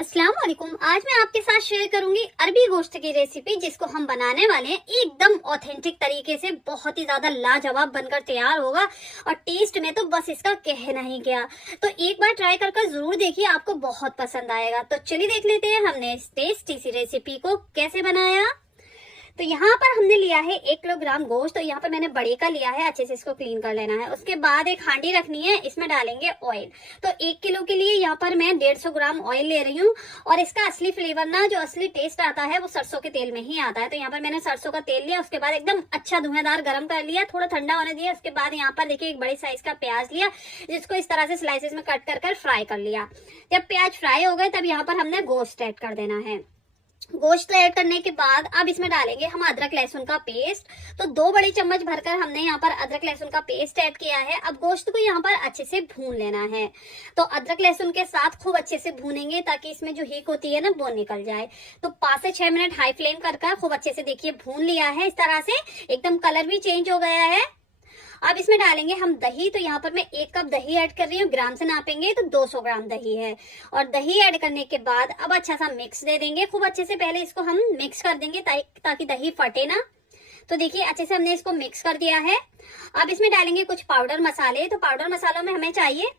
अस्सलाम वालेकुम। आज मैं आपके साथ शेयर करूंगी अरबी गोश्त की रेसिपी, जिसको हम बनाने वाले हैं एकदम ऑथेंटिक तरीके से। बहुत ही ज्यादा लाजवाब बनकर तैयार होगा और टेस्ट में तो बस इसका कहना ही क्या। तो एक बार ट्राई कर जरूर देखिए, आपको बहुत पसंद आएगा। तो चलिए देख लेते हैं हमने इस टेस्टी सी रेसिपी को कैसे बनाया। तो यहाँ पर हमने लिया है 1 किलोग्राम गोश्त। तो यहाँ पर मैंने बड़े का लिया है, अच्छे से इसको क्लीन कर लेना है। उसके बाद एक हांडी रखनी है, इसमें डालेंगे ऑयल। तो 1 किलो के लिए यहाँ पर मैं 150 ग्राम ऑयल ले रही हूँ। और इसका असली फ्लेवर ना, जो असली टेस्ट आता है वो सरसों के तेल में ही आता है। तो यहाँ पर मैंने सरसों का तेल लिया, उसके बाद एकदम अच्छा धुआंधार गर्म कर लिया, थोड़ा ठंडा होने दिया। उसके बाद यहाँ पर देखिए एक बड़ी साइज का प्याज लिया, जिसको इस तरह से स्लाइसेस में कट कर फ्राई कर लिया। जब प्याज फ्राई हो गए तब यहाँ पर हमने गोश्त ऐड कर देना है। गोश्त ऐड करने के बाद अब इसमें डालेंगे हम अदरक लहसुन का पेस्ट। तो 2 बड़े चम्मच भरकर हमने यहाँ पर अदरक लहसुन का पेस्ट ऐड किया है। अब गोश्त को यहाँ पर अच्छे से भून लेना है। तो अदरक लहसुन के साथ खूब अच्छे से भूनेंगे ताकि इसमें जो हीक होती है ना वो निकल जाए। तो 5 से 6 मिनट हाई फ्लेम कर खूब अच्छे से देखिए भून लिया है। इस तरह से एकदम कलर भी चेंज हो गया है। अब इसमें डालेंगे हम दही। तो यहाँ पर मैं 1 कप दही ऐड कर रही हूँ, ग्राम से नापेंगे तो 200 ग्राम दही है। और दही ऐड करने के बाद अब अच्छा सा मिक्स दे देंगे। खूब अच्छे से पहले इसको हम मिक्स कर देंगे ताकि दही फटे ना। तो देखिए अच्छे से हमने इसको मिक्स कर दिया है। अब इसमें डालेंगे कुछ पाउडर मसाले। तो पाउडर मसालों में हमें चाहिए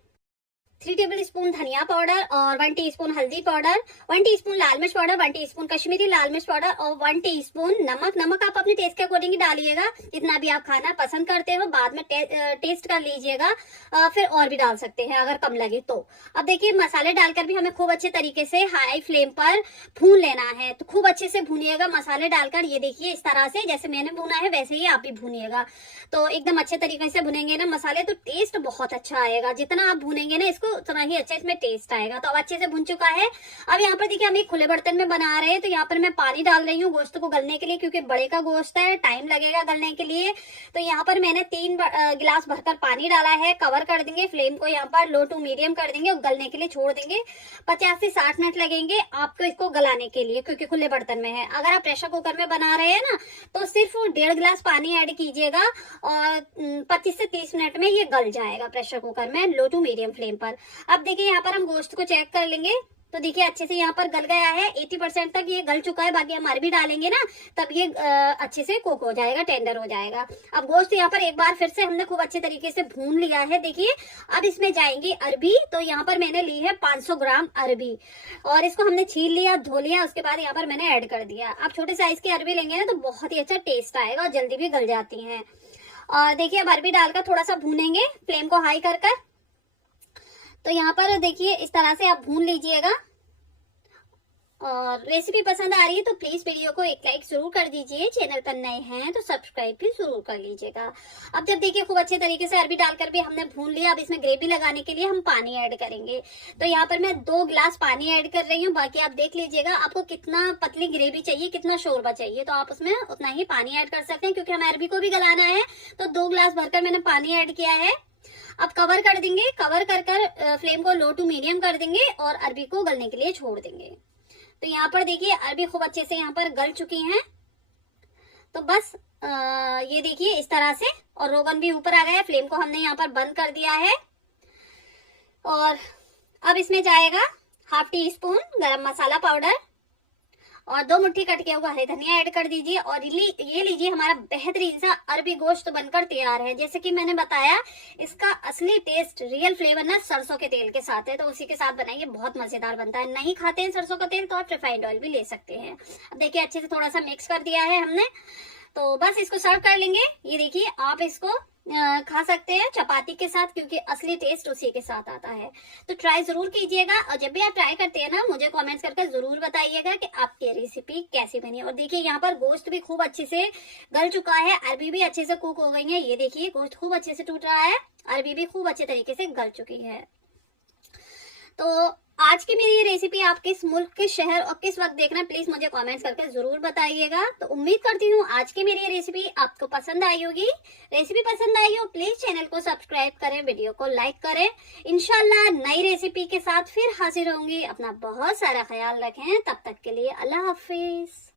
3 टेबल स्पून धनिया पाउडर और 1 टीस्पून हल्दी पाउडर, 1 टीस्पून लाल मिर्च पाउडर, 1 टीस्पून कश्मीरी लाल मिर्च पाउडर और 1 टीस्पून नमक। नमक आप अपने टेस्ट के अकॉर्डिंग डालिएगा, जितना भी आप खाना पसंद करते हो। बाद में टेस्ट कर लीजिएगा, फिर और भी डाल सकते हैं अगर कम लगे तो। अब देखिए मसाले डालकर भी हमें खूब अच्छे तरीके से हाई फ्लेम पर भून लेना है। तो खूब अच्छे से भूनिएगा मसाले डालकर। ये देखिए इस तरह से जैसे मैंने भूना है वैसे ही आप भी भूनिएगा। तो एकदम अच्छे तरीके से भुनेंगे ना मसाले, तो टेस्ट बहुत अच्छा आएगा। जितना आप भूनेंगे ना इसको उतना ही अच्छा इसमें टेस्ट आएगा। तो अब अच्छे से भुन चुका है। अब यहाँ पर देखिए हम एक खुले बर्तन में बना रहे हैं, तो यहाँ पर मैं पानी डाल रही हूँ गोश्त को गलने के लिए, क्योंकि बड़े का गोश्त है, टाइम लगेगा गलने के लिए। तो यहाँ पर मैंने 3 गिलास भरकर पानी डाला है। कवर कर देंगे, फ्लेम को यहाँ पर लो टू मीडियम कर देंगे और गलने के लिए छोड़ देंगे। 50 से 60 मिनट लगेंगे आपको इसको गलाने के लिए, क्योंकि खुले बर्तन में है। अगर आप प्रेशर कुकर में बना रहे हैं ना तो सिर्फ 1.5 गिलास पानी ऐड कीजिएगा और 25 से 30 मिनट में ये गल जाएगा प्रेशर कुकर में, लो टू मीडियम फ्लेम पर। अब देखिए यहाँ पर हम गोश्त को चेक कर लेंगे। तो देखिए अच्छे से यहाँ पर गल गया है, 80% तक ये गल चुका है। बाकी हम अरबी डालेंगे ना तब ये अच्छे से कुक हो जाएगा, टेंडर हो जाएगा। अब गोश्त यहाँ पर एक बार फिर से हमने खूब अच्छे तरीके से भून लिया है। देखिए अब इसमें जाएंगी अरबी। तो यहाँ पर मैंने ली है 500 ग्राम अरबी और इसको हमने छील लिया, धो लिया। उसके बाद यहाँ पर मैंने ऐड कर दिया। आप छोटे साइज की अरबी लेंगे ना तो बहुत ही अच्छा टेस्ट आएगा और जल्दी भी गल जाती है। और देखिए अब अरबी डालकर थोड़ा सा भूनेंगे, फ्लेम को हाई कर। तो यहाँ पर देखिए इस तरह से आप भून लीजिएगा। और रेसिपी पसंद आ रही है तो प्लीज वीडियो को एक लाइक जरूर कर दीजिए। चैनल पर नए हैं तो सब्सक्राइब भी जरूर कर लीजिएगा। अब जब देखिए खूब अच्छे तरीके से अरबी डालकर भी हमने भून लिया, अब इसमें ग्रेवी लगाने के लिए हम पानी ऐड करेंगे। तो यहाँ पर मैं 2 गिलास पानी ऐड कर रही हूँ। बाकी आप देख लीजिएगा आपको कितना पतली ग्रेवी चाहिए, कितना शोरबा चाहिए, तो आप उसमें उतना ही पानी ऐड कर सकते हैं। क्योंकि हमें अरबी को भी गलाना है तो 2 गिलास भरकर मैंने पानी ऐड किया है। अब कवर कर देंगे, कवर कर फ्लेम को लो टू मीडियम कर देंगे और अरबी को गलने के लिए छोड़ देंगे। तो यहाँ पर देखिए अरबी खूब अच्छे से यहाँ पर गल चुकी हैं। तो बस ये देखिए इस तरह से, और रोगन भी ऊपर आ गया है। फ्लेम को हमने यहाँ पर बंद कर दिया है। और अब इसमें जाएगा 1/2 टीस्पून गरम मसाला पाउडर और 2 मुट्ठी कट किया हुआ हरी धनिया ऐड कर दीजिए। और ये लीजिए हमारा बेहतरीन सा अरबी गोश्त बनकर तैयार है। जैसे कि मैंने बताया इसका असली टेस्ट, रियल फ्लेवर ना सरसों के तेल के साथ है। तो उसी के साथ बनाइए, बहुत मजेदार बनता है। नहीं खाते हैं सरसों का तेल तो आप रिफाइंड ऑयल भी ले सकते हैं। अब देखिए अच्छे से थोड़ा सा मिक्स कर दिया है हमने। तो बस इसको सर्व कर लेंगे। ये देखिए आप इसको खा सकते हैं चपाती के साथ, क्योंकि असली टेस्ट उसी के साथ आता है। तो ट्राई जरूर कीजिएगा। और जब भी आप ट्राई करते हैं ना मुझे कमेंट्स करके जरूर बताइएगा कि आपकी रेसिपी कैसी बनी। और देखिए यहाँ पर गोश्त भी खूब अच्छे से गल चुका है, अरबी भी अच्छे से कुक हो गई है। ये देखिए गोश्त खूब अच्छे से टूट रहा है, अरबी भी खूब अच्छे तरीके से गल चुकी है। तो आज की मेरी ये रेसिपी आप किस मुल्क, किस शहर और किस वक्त देखना प्लीज मुझे कमेंट्स करके जरूर बताइएगा। तो उम्मीद करती हूँ आज की मेरी ये रेसिपी आपको पसंद आई होगी। रेसिपी पसंद आई हो प्लीज चैनल को सब्सक्राइब करें, वीडियो को लाइक करें। इंशाल्लाह नई रेसिपी के साथ फिर हाजिर होंगी। अपना बहुत सारा ख्याल रखें। तब तक के लिए अल्लाह हाफिज।